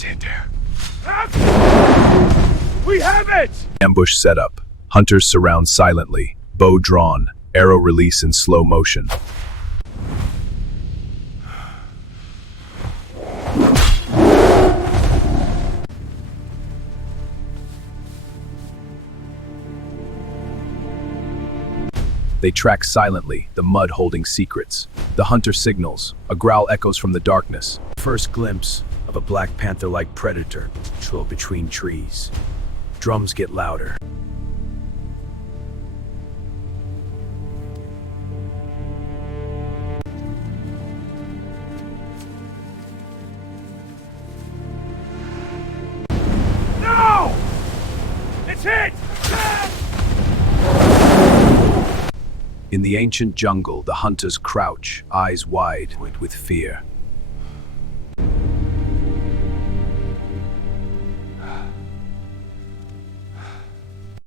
It's in there. We have it! Ambush setup. Hunters surround silently, bow drawn, arrow release in slow motion. They track silently, the mud holding secrets. The hunter signals. A growl echoes from the darkness. First glimpse of a black panther-like predator trail between trees. Drums get louder. No! It's hit! In the ancient jungle, the hunters crouch, eyes wide with fear.